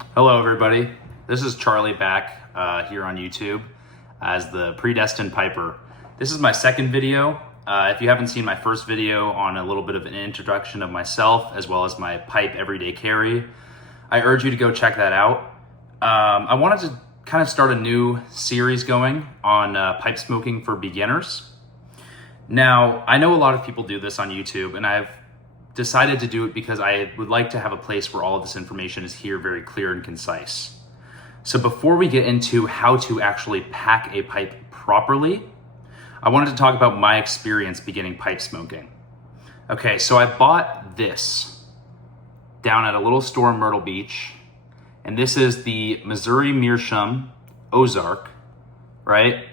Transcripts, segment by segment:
Hello, everybody. This is Charlie back here on YouTube as the Predestined Piper. This is my second video. If you haven't seen my first video on a little bit of an introduction of myself as well as my pipe everyday carry, I urge you to go check that out. I wanted to kind of start a new series going on pipe smoking for beginners. Now, I know a lot of people do this on YouTube, and I've decided to do it because I would like to have a place where all of this information is here very clear and concise. So before we get into how to actually pack a pipe properly, I wanted to talk about my experience beginning pipe smoking. Okay, so I bought this down at a little store in Myrtle Beach, and this is the Missouri Meerschaum Ozark, right?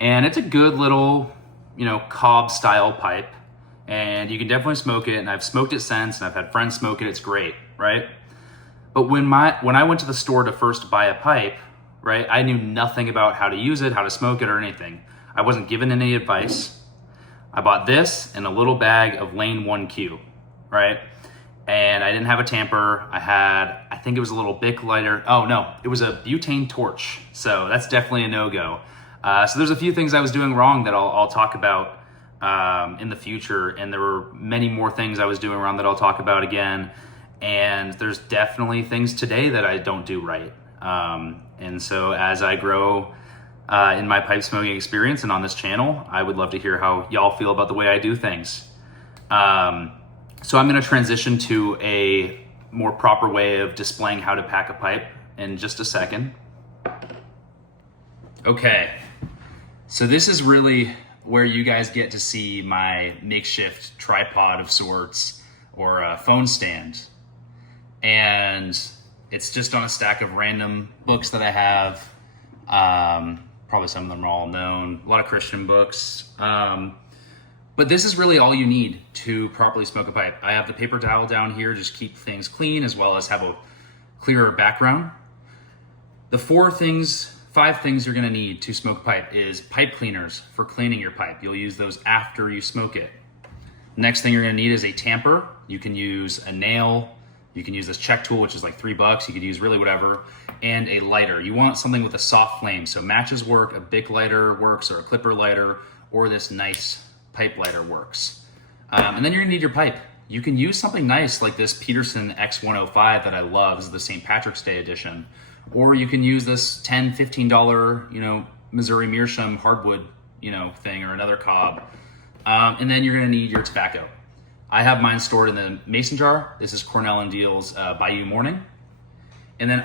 And it's a good little, cob style pipe. And you can definitely smoke it, and I've smoked it since, and I've had friends smoke it. It's great, right? But when I went to the store to first buy a pipe, right, I knew nothing about how to use it, how to smoke it, or anything. I wasn't given any advice. I bought this in a little bag of Lane 1Q, right? And I didn't have a tamper. I think it was a little Bic lighter. Oh no, it was a butane torch. So that's definitely a no-go. So there's a few things I was doing wrong that I'll talk about in the future, and there were many more things I was doing wrong that I'll talk about again, and there's definitely things today that I don't do right, and so as I grow in my pipe smoking experience and on this channel, I would love to hear how y'all feel about the way I do things. So I'm going to transition to a more proper way of displaying how to pack a pipe in just a second. Okay, so this is really where you guys get to see my makeshift tripod of sorts or a phone stand. And it's just on a stack of random books that I have. Probably some of them are all known, a lot of Christian books. But this is really all you need to properly smoke a pipe. I have the paper towel down here, just keep things clean as well as have a clearer background. The five things you're gonna need to smoke a pipe is pipe cleaners for cleaning your pipe. You'll use those after you smoke it. Next thing you're gonna need is a tamper. You can use a nail, you can use this check tool, which is like $3. You could use really whatever, and a lighter. You want something with a soft flame. So matches work, a Bic lighter works, or a clipper lighter, or this nice pipe lighter works. And then you're gonna need your pipe. You can use something nice like this Peterson X105 that I love. This is the St. Patrick's Day edition. Or you can use this $10, $15, Missouri Meerschaum hardwood, thing, or another cob. And then you're gonna need your tobacco. I have mine stored in the mason jar. This is Cornell and Deal's Bayou Morning. And then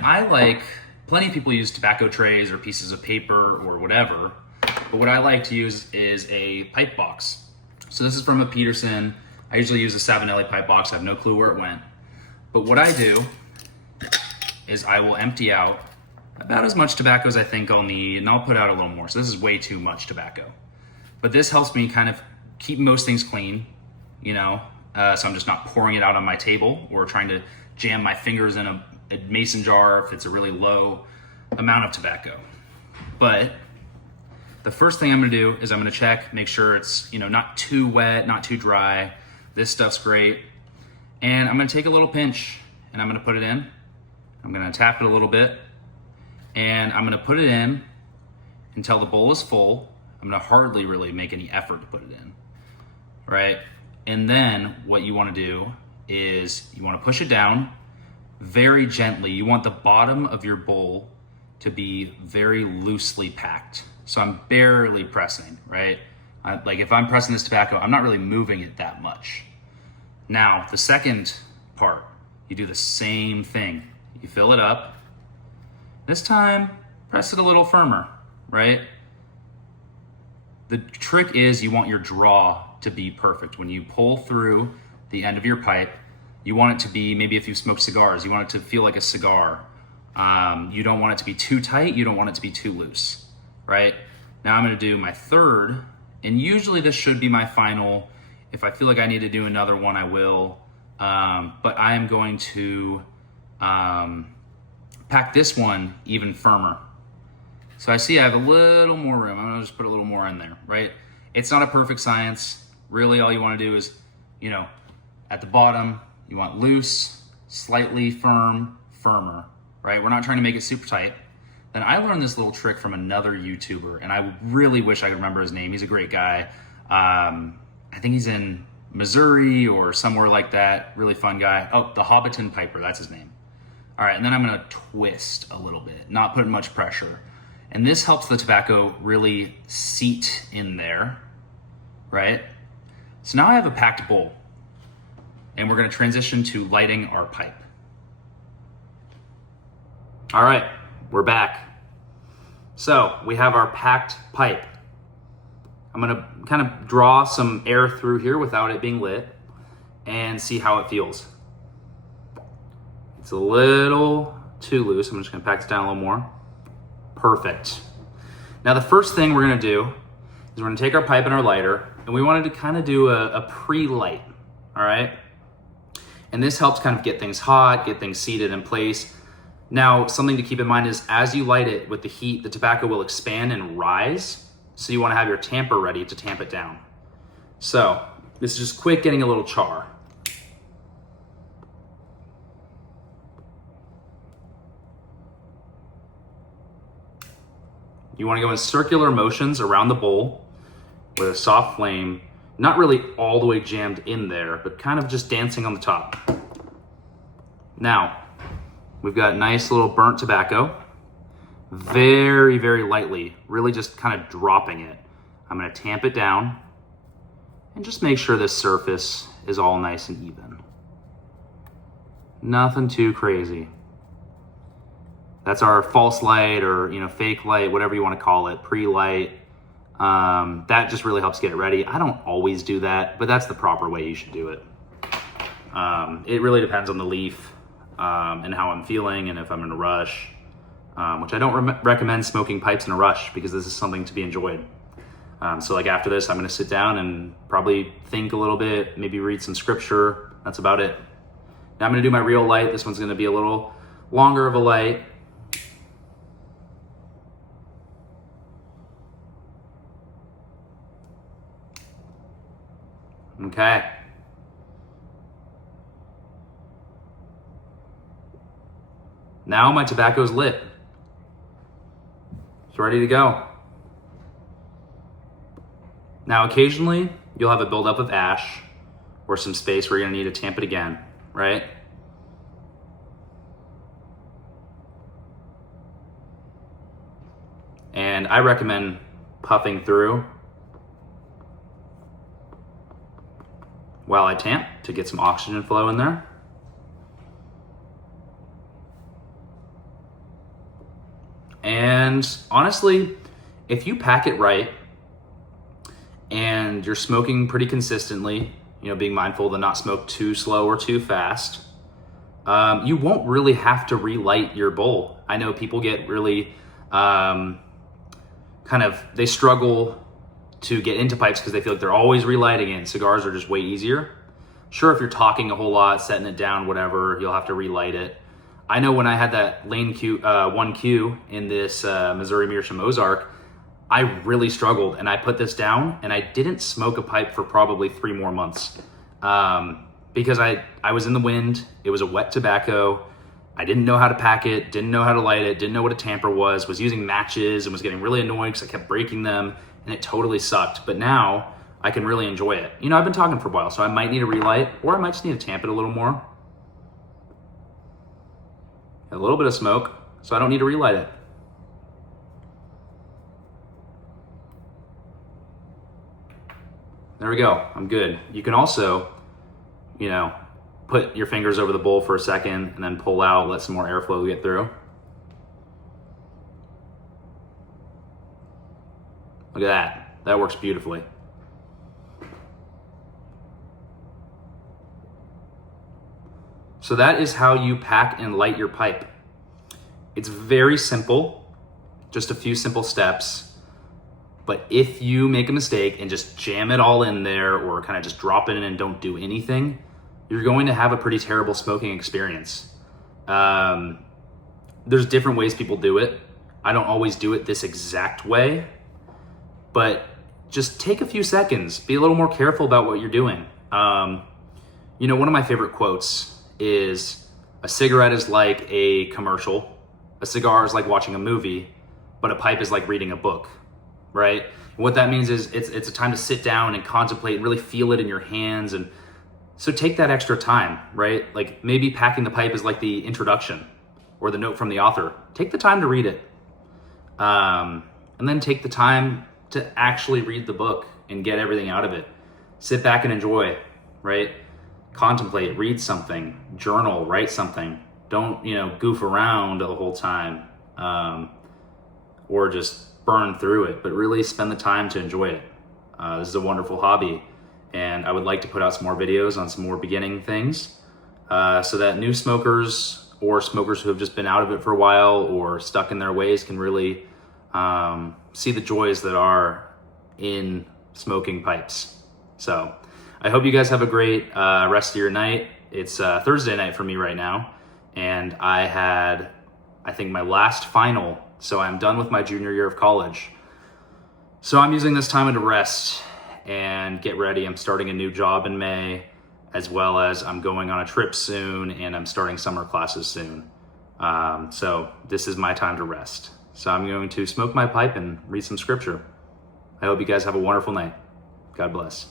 plenty of people use tobacco trays or pieces of paper or whatever. But what I like to use is a pipe box. So this is from a Peterson. I usually use a Savinelli pipe box. I have no clue where it went. But what I do is I will empty out about as much tobacco as I think I'll need, and I'll put out a little more. So this is way too much tobacco. But this helps me kind of keep most things clean, so I'm just not pouring it out on my table or trying to jam my fingers in a mason jar if it's a really low amount of tobacco. But the first thing I'm gonna do is I'm gonna check, make sure it's not too wet, not too dry. This stuff's great. And I'm gonna take a little pinch and I'm gonna put it in. I'm gonna tap it a little bit, and I'm gonna put it in until the bowl is full. I'm gonna hardly really make any effort to put it in, right? And then what you wanna do is you wanna push it down very gently. You want the bottom of your bowl to be very loosely packed. So I'm barely pressing, right? Like if I'm pressing this tobacco, I'm not really moving it that much. Now, the second part, you do the same thing. You fill it up. This time, press it a little firmer, right? The trick is you want your draw to be perfect. When you pull through the end of your pipe, you want it to be, maybe if you smoke cigars, you want it to feel like a cigar. You don't want it to be too tight, you don't want it to be too loose, right? Now I'm gonna do my third, and usually this should be my final. If I feel like I need to do another one, I will. But I am going to pack this one even firmer. So I see I have a little more room. I'm gonna just put a little more in there, right? It's not a perfect science. Really all you wanna do is, at the bottom, you want loose, slightly firm, firmer, right? We're not trying to make it super tight. Then I learned this little trick from another YouTuber, and I really wish I could remember his name. He's a great guy. I think he's in Missouri or somewhere like that. Really fun guy. Oh, the Hobbiton Piper, that's his name. All right, and then I'm gonna twist a little bit, not put much pressure. And this helps the tobacco really seat in there, right? So now I have a packed bowl, and we're gonna transition to lighting our pipe. All right, we're back. So we have our packed pipe. I'm gonna kind of draw some air through here without it being lit and see how it feels. It's a little too loose. I'm just gonna pack this down a little more. Perfect. Now the first thing we're gonna do is we're gonna take our pipe and our lighter, and we wanted to kind of do a pre-light, all right? And this helps kind of get things hot, get things seated in place. Now, something to keep in mind is as you light it with the heat, the tobacco will expand and rise. So you wanna have your tamper ready to tamp it down. So this is just quick getting a little char. You wanna go in circular motions around the bowl with a soft flame, not really all the way jammed in there, but kind of just dancing on the top. Now, we've got nice little burnt tobacco. Very, very lightly, really just kind of dropping it. I'm gonna tamp it down and just make sure this surface is all nice and even. Nothing too crazy. That's our false light or fake light, whatever you wanna call it, pre-light. That just really helps get it ready. I don't always do that, but that's the proper way you should do it. It really depends on the leaf and how I'm feeling and if I'm in a rush. Which I don't recommend smoking pipes in a rush because this is something to be enjoyed. So like after this, I'm gonna sit down and probably think a little bit, maybe read some scripture. That's about it. Now I'm gonna do my real light. This one's gonna be a little longer of a light. Okay. Now my tobacco's lit. It's ready to go. Now, occasionally you'll have a buildup of ash or some space where you're gonna need to tamp it again, right? And I recommend puffing through while I tamp to get some oxygen flow in there. And honestly, if you pack it right and you're smoking pretty consistently, being mindful to not smoke too slow or too fast, you won't really have to relight your bowl. I know people get really they struggle to get into pipes because they feel like they're always relighting it, and cigars are just way easier. Sure, if you're talking a whole lot, setting it down, whatever, you'll have to relight it. I know when I had that Lane Q, 1Q in this Missouri Meerschaum Ozark, I really struggled, and I put this down and I didn't smoke a pipe for probably 3 more months because I was in the wind. It was a wet tobacco. I didn't know how to pack it, didn't know how to light it, didn't know what a tamper was using matches and was getting really annoyed because I kept breaking them, and it totally sucked. But now I can really enjoy it. I've been talking for a while, so I might need a relight, or I might just need to tamp it a little more. A little bit of smoke, so I don't need to relight it. There we go, I'm good. You can also, put your fingers over the bowl for a second and then pull out, let some more airflow get through. Look at that, that works beautifully. So that is how you pack and light your pipe. It's very simple, just a few simple steps. But if you make a mistake and just jam it all in there or kind of just drop it in and don't do anything, you're going to have a pretty terrible smoking experience. There's different ways people do it. I don't always do it this exact way, but just take a few seconds. Be a little more careful about what you're doing. One of my favorite quotes is, "A cigarette is like a commercial. A cigar is like watching a movie, but a pipe is like reading a book, right? And what that means is it's a time to sit down and contemplate and really feel it in your hands. And so take that extra time, right? Like maybe packing the pipe is like the introduction or the note from the author. Take the time to read it. And then take the time to actually read the book and get everything out of it. Sit back and enjoy, right? Contemplate, read something, journal, write something. Don't, goof around the whole time or just burn through it, but really spend the time to enjoy it. This is a wonderful hobby, and I would like to put out some more videos on some more beginning things so that new smokers or smokers who have just been out of it for a while or stuck in their ways can really see the joys that are in smoking pipes. So I hope you guys have a great rest of your night. It's Thursday night for me right now, and I had, I think, my last final, so I'm done with my junior year of college. So I'm using this time to rest and get ready. I'm starting a new job in May, as well as I'm going on a trip soon, and I'm starting summer classes soon. So this is my time to rest. So I'm going to smoke my pipe and read some scripture. I hope you guys have a wonderful night. God bless.